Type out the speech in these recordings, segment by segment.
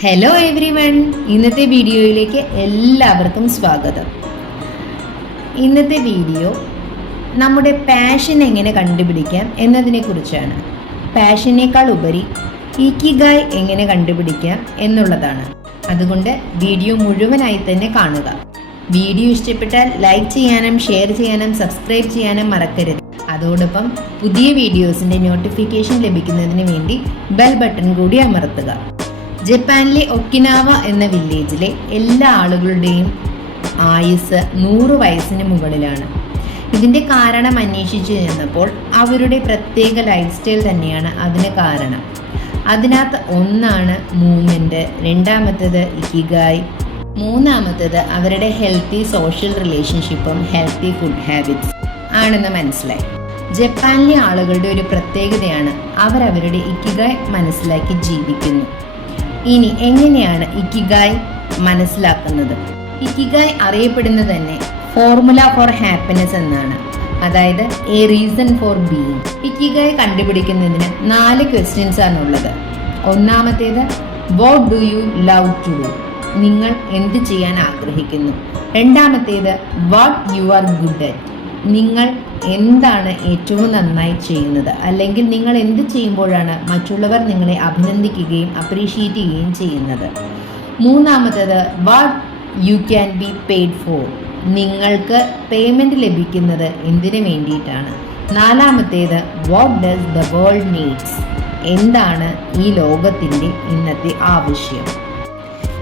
Hello every one ഇന്നത്തെ വീഡിയോയിലേക്ക് എല്ലാവർക്കും സ്വാഗതം. ഇന്നത്തെ വീഡിയോ നമ്മുടെ പാഷൻ എങ്ങനെ കണ്ടുപിടിക്കാം എന്നതിനെക്കുറിച്ചാണ്. പാഷനേക്കാൾ ഉപരി ഇക്കിഗായ് എങ്ങനെ കണ്ടുപിടിക്കാം എന്നുള്ളതാണ്. അതുകൊണ്ട് വീഡിയോ മുഴുവനായി തന്നെ കാണുക. വീഡിയോ ഇഷ്ടപ്പെട്ടാൽ ലൈക്ക് ചെയ്യാനും ഷെയർ ചെയ്യാനും സബ്സ്ക്രൈബ് ചെയ്യാനും മറക്കരുത്. അതോടൊപ്പം പുതിയ വീഡിയോസിന്റെ നോട്ടിഫിക്കേഷൻ ലഭിക്കുന്നതിന് വേണ്ടി ബെൽ ബട്ടൺ കൂടി അമർത്തുക. ജപ്പാനിലെ ഒക്കിനാവ എന്ന വില്ലേജിലെ എല്ലാ ആളുകളുടെയും ആയുസ് നൂറ് വയസ്സിന് മുകളിലാണ്. ഇതിന്റെ കാരണം അന്വേഷിച്ചു ചെന്നപ്പോൾ അവരുടെ പ്രത്യേക ലൈഫ് സ്റ്റൈൽ തന്നെയാണ് അതിന് കാരണം. അതിനകത്ത് ഒന്നാണ് മൂവ്മെന്റ് രണ്ടാമത്തേത് ഇക്കിഗായ് മൂന്നാമത്തേത് അവരുടെ ഹെൽത്തി സോഷ്യൽ റിലേഷൻഷിപ്പും ഹെൽത്തി ഫുഡ് ഹാബിറ്റ്സ് ആണെന്ന് മനസ്സിലായി. ജപ്പാനിലെ ആളുകളുടെ ഒരു പ്രത്യേകതയാണ് അവരവരുടെ ഇക്കിഗായ് മനസ്സിലാക്കി ജീവിക്കുന്നു. ഇനി എങ്ങനെയാണ് ഇക്കിഗായ് മനസ്സിലാക്കുന്നത്? ഇക്കിഗായ് അറിയപ്പെടുന്നത് തന്നെ ഫോർമുല ഫോർ ഹാപ്പിനെസ് എന്നാണ്. അതായത് a reason for being ikigai കണ്ടുപിടിക്കുന്നതിന് നാല് ക്വസ്റ്റ്യൻസ് ആണ് ഉള്ളത് ഒന്നാമത്തേത് what do you love to do നിങ്ങൾ എന്ത് ചെയ്യാൻ ആഗ്രഹിക്കുന്നു? രണ്ടാമത്തേത് what you are good at നിങ്ങൾ എന്താണ് ഏറ്റവും നന്നായി ചെയ്യുന്നത്? അല്ലെങ്കിൽ നിങ്ങൾ എന്ത് ചെയ്യുമ്പോഴാണ് മറ്റുള്ളവർ നിങ്ങളെ അഭിനന്ദിക്കുകയും അപ്രീഷിയേറ്റ് ചെയ്യുകയും ചെയ്യുന്നത്? മൂന്നാമത്തേത് what you can be paid for നിങ്ങൾക്ക് പേയ്മെന്റ് ലഭിക്കുന്നത് എന്തിനു വേണ്ടിയിട്ടാണ്? നാലാമത്തേത് what does the world needs എന്താണ് ഈ ലോകത്തിന്റെ ഇന്നത്തെ ആവശ്യം?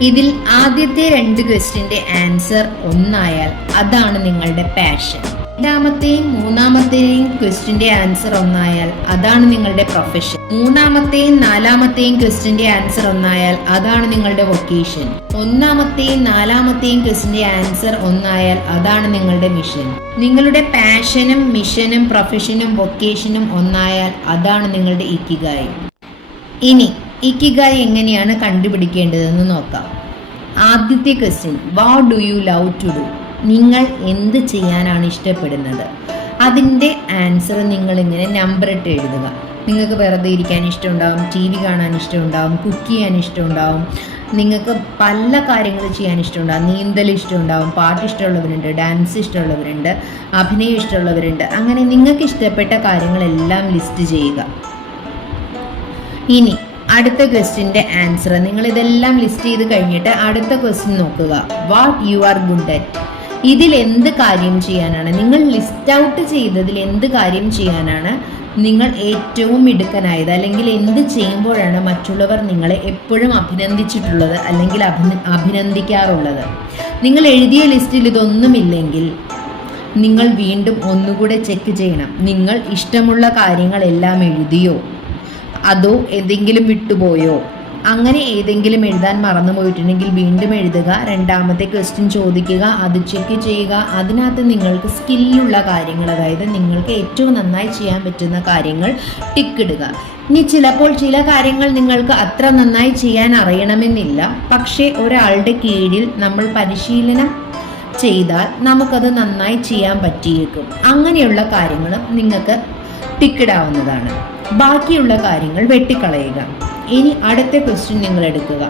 ഇതിൽ ആദ്യത്തെ രണ്ട് ക്വസ്റ്റിന്റെ ആൻസർ ഒന്നായാൽ അതാണ് നിങ്ങളുടെ പാഷൻ രണ്ടാമത്തെയും മൂന്നാമത്തെയും ക്വസ്റ്റിന്റെ ആൻസർ ഒന്നായാൽ അതാണ് നിങ്ങളുടെ പ്രൊഫഷൻ മൂന്നാമത്തെയും നാലാമത്തെയും ക്വസ്റ്റിന്റെ ആൻസർ ഒന്നായാൽ അതാണ് നിങ്ങളുടെ വൊക്കേഷൻ ഒന്നാമത്തെയും നാലാമത്തെയും ക്വസ്റ്റിന്റെ ആൻസർ ഒന്നായാൽ അതാണ് നിങ്ങളുടെ മിഷൻ നിങ്ങളുടെ പാഷനും മിഷനും പ്രൊഫഷനും വൊക്കേഷനും ഒന്നായാൽ അതാണ് നിങ്ങളുടെ ഇക്കിഗായി ഇനി ഇക്കിഗായി എങ്ങനെയാണ് കണ്ടുപിടിക്കേണ്ടതെന്ന് നോക്കാം. ആദ്യത്തെ question what do you love to do നിങ്ങൾ എന്ത് ചെയ്യാനാണ് ഇഷ്ടപ്പെടുന്നത്? അതിന്റെ ആൻസർ നിങ്ങളിങ്ങനെ നമ്പർ ഇട്ട് എഴുതുക. നിങ്ങൾക്ക് വെറുതെ ഇരിക്കാൻ ഇഷ്ടമുണ്ടാവും ടി വി കാണാൻ ഇഷ്ടമുണ്ടാവും കുക്ക് ചെയ്യാൻ ഇഷ്ടമുണ്ടാവും നിങ്ങൾക്ക് പല കാര്യങ്ങൾ ചെയ്യാൻ ഇഷ്ടമുണ്ടാവും. നീന്തൽ ഇഷ്ടമുണ്ടാവും പാട്ട് ഇഷ്ടമുള്ളവരുണ്ട് ഡാൻസ് ഇഷ്ടമുള്ളവരുണ്ട് അഭിനയം ഇഷ്ടമുള്ളവരുണ്ട്. അങ്ങനെ നിങ്ങൾക്ക് ഇഷ്ടപ്പെട്ട കാര്യങ്ങളെല്ലാം ലിസ്റ്റ് ചെയ്യുക. ഇനി അടുത്ത ക്വസ്റ്റിന്റെ ആൻസർ നിങ്ങൾ ഇതെല്ലാം ലിസ്റ്റ് ചെയ്ത് കഴിഞ്ഞിട്ട് അടുത്ത ക്വസ്റ്റ്യൻ നോക്കുക. What you are good at ഇതിൽ എന്ത് കാര്യം ചെയ്യാനാണ്? നിങ്ങൾ ലിസ്റ്റ് ഔട്ട് ചെയ്തതിൽ എന്ത് കാര്യം ചെയ്യാനാണ് നിങ്ങൾ ഏറ്റവും മിടുക്കനായത്? അല്ലെങ്കിൽ എന്ത് ചെയ്യുമ്പോഴാണ് മറ്റുള്ളവർ നിങ്ങളെ എപ്പോഴും അഭിനന്ദിച്ചിട്ടുള്ളത് അല്ലെങ്കിൽ അഭിന അഭിനന്ദിക്കാറുള്ളത്? നിങ്ങൾ എഴുതിയ ലിസ്റ്റിൽ ഇതൊന്നുമില്ലെങ്കിൽ നിങ്ങൾ വീണ്ടും ഒന്നുകൂടെ ചെക്ക് ചെയ്യണം. നിങ്ങൾ ഇഷ്ടമുള്ള കാര്യങ്ങളെല്ലാം എഴുതിയോ? അതോ എന്തെങ്കിലും വിട്ടുപോയോ? അങ്ങനെ ഏതെങ്കിലും എഴുതാൻ മറന്നു പോയിട്ടുണ്ടെങ്കിൽ വീണ്ടും എഴുതുക. രണ്ടാമത്തെ ക്വസ്റ്റ്യൻ ചോദിക്കുക. അത് ചെക്ക് ചെയ്യുക. അതിനകത്ത് നിങ്ങൾക്ക് സ്കില്ലുള്ള കാര്യങ്ങൾ അതായത് നിങ്ങൾക്ക് ഏറ്റവും നന്നായി ചെയ്യാൻ പറ്റുന്ന കാര്യങ്ങൾ ടിക്കിടുക ഇനി ചിലപ്പോൾ ചില കാര്യങ്ങൾ നിങ്ങൾക്ക് അത്ര നന്നായി ചെയ്യാൻ അറിയണമെന്നില്ല. പക്ഷേ ഒരാളുടെ കീഴിൽ നമ്മൾ പരിശീലനം ചെയ്താൽ നമുക്കത് നന്നായി ചെയ്യാൻ പറ്റിയേക്കും. അങ്ങനെയുള്ള കാര്യങ്ങളും നിങ്ങൾക്ക് ടിക്കിടാവുന്നതാണ് ബാക്കിയുള്ള കാര്യങ്ങൾ വെട്ടിക്കളയുക. ഇനി അടുത്ത ക്വസ്റ്റ്യൻ നിങ്ങൾ എടുക്കുക.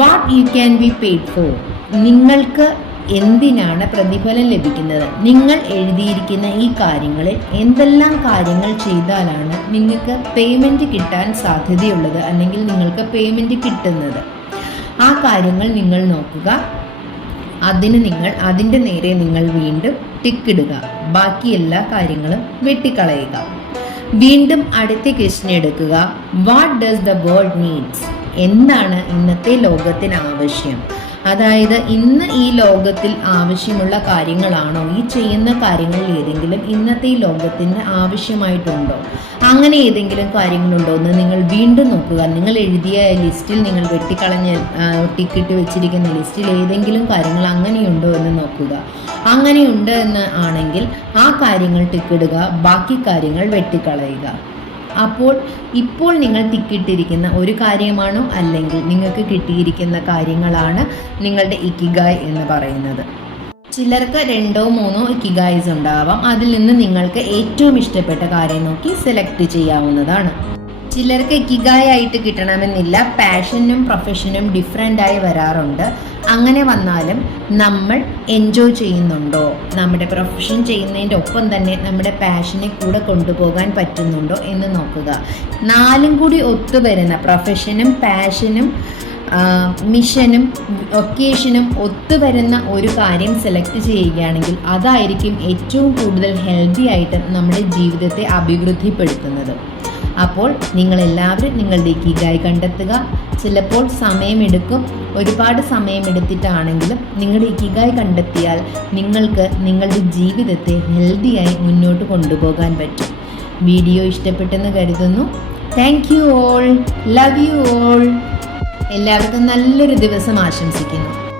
What you can be paid for നിങ്ങൾക്ക് എന്തിനാണ് പ്രതിഫലം ലഭിക്കുന്നത്? നിങ്ങൾ എഴുതിയിരിക്കുന്ന ഈ കാര്യങ്ങളിൽ എന്തെല്ലാം കാര്യങ്ങൾ ചെയ്താലാണ് നിങ്ങൾക്ക് പേയ്മെന്റ് കിട്ടാൻ സാധ്യതയുള്ളത് അല്ലെങ്കിൽ നിങ്ങൾക്ക് പേയ്മെന്റ് കിട്ടുന്നത്? ആ കാര്യങ്ങൾ നിങ്ങൾ നോക്കുക. അതിന് നിങ്ങൾ അതിന്റെ നേരെ നിങ്ങൾ വീണ്ടും ടിക്കിടുക ബാക്കി എല്ലാ കാര്യങ്ങളും വെട്ടിക്കളയുക. വീണ്ടും അടുത്ത ക്വസ്റ്റ്യൻ എടുക്കുക. What does the world needs എന്താണ് ഇന്നത്തെ ലോകത്തിന് ആവശ്യം? അതായത് ഇന്ന് ഈ ലോകത്തിൽ ആവശ്യമുള്ള കാര്യങ്ങളാണോ? ഈ ചെയ്യുന്ന കാര്യങ്ങളിൽ ഏതെങ്കിലും ഇന്നത്തെ ഈ ലോകത്തിന് ആവശ്യമായിട്ടുണ്ടോ? അങ്ങനെ ഏതെങ്കിലും കാര്യങ്ങളുണ്ടോ എന്ന് നിങ്ങൾ വീണ്ടും നോക്കുക. നിങ്ങൾ എഴുതിയ ലിസ്റ്റിൽ നിങ്ങൾ വെട്ടിക്കളഞ്ഞ് ടിക്കറ്റ് വെച്ചിരിക്കുന്ന ലിസ്റ്റിൽ ഏതെങ്കിലും കാര്യങ്ങൾ അങ്ങനെയുണ്ടോ എന്ന് നോക്കുക. അങ്ങനെയുണ്ട് എന്ന് ആണെങ്കിൽ ആ കാര്യങ്ങൾ ടിക്കിടുക ബാക്കി കാര്യങ്ങൾ വെട്ടിക്കളയുക. അപ്പോൾ ഇപ്പോൾ നിങ്ങൾ തിക്കിട്ടിരിക്കുന്ന ഒരു കാര്യമാണോ? അല്ലെങ്കിൽ നിങ്ങൾക്ക് കിട്ടിയിരിക്കുന്ന കാര്യങ്ങളാണ് നിങ്ങളുടെ ഇക്കിഗായ് എന്ന് പറയുന്നത്. ചിലർക്ക് രണ്ടോ മൂന്നോ ഇക്കിഗായ്സ് ഉണ്ടാവാം. അതിൽ നിന്ന് നിങ്ങൾക്ക് ഏറ്റവും ഇഷ്ടപ്പെട്ട കാര്യം നോക്കി സെലക്ട് ചെയ്യാവുന്നതാണ്. ചിലർക്ക് കിഗായി ആയിട്ട് കിട്ടണമെന്നില്ല. പാഷനും പ്രൊഫഷനും ഡിഫറെന്റ് ആയി വരാറുണ്ട്. അങ്ങനെ വന്നാലും നമ്മൾ എൻജോയ് ചെയ്യുന്നുണ്ടോ? നമ്മുടെ പ്രൊഫഷൻ ചെയ്യുന്നതിന്റെ ഒപ്പം തന്നെ നമ്മുടെ പാഷനെ കൂടെ കൊണ്ടുപോകാൻ പറ്റുന്നുണ്ടോ എന്ന് നോക്കുക. നാലും കൂടി ഒത്തുവരുന്ന പ്രൊഫഷനും പാഷനും മിഷനും ഒക്കേഷനും ഒത്തുവരുന്ന ഒരു കാര്യം സെലക്ട് ചെയ്യുകയാണെങ്കിൽ അതായിരിക്കും ഏറ്റവും കൂടുതൽ ഹെൽത്തി ആയിട്ട് നമ്മുടെ ജീവിതത്തെ അഭിവൃദ്ധിപ്പെടുത്തുന്നത്. അപ്പോൾ നിങ്ങളെല്ലാവരും നിങ്ങളുടെ ഇക്കിഗായി കണ്ടെത്തുക. ചിലപ്പോൾ സമയമെടുക്കും. ഒരുപാട് സമയമെടുത്തിട്ടാണെങ്കിലും നിങ്ങളുടെ ഇക്കിഗായി കണ്ടെത്തിയാൽ നിങ്ങൾക്ക് നിങ്ങളുടെ ജീവിതത്തെ ഹെൽത്തിയായി മുന്നോട്ട് കൊണ്ടുപോകാൻ പറ്റും. വീഡിയോ ഇഷ്ടപ്പെട്ടെന്ന് കരുതുന്നു. Thank you all love you all എല്ലാവർക്കും നല്ലൊരു ദിവസം ആശംസിക്കുന്നു.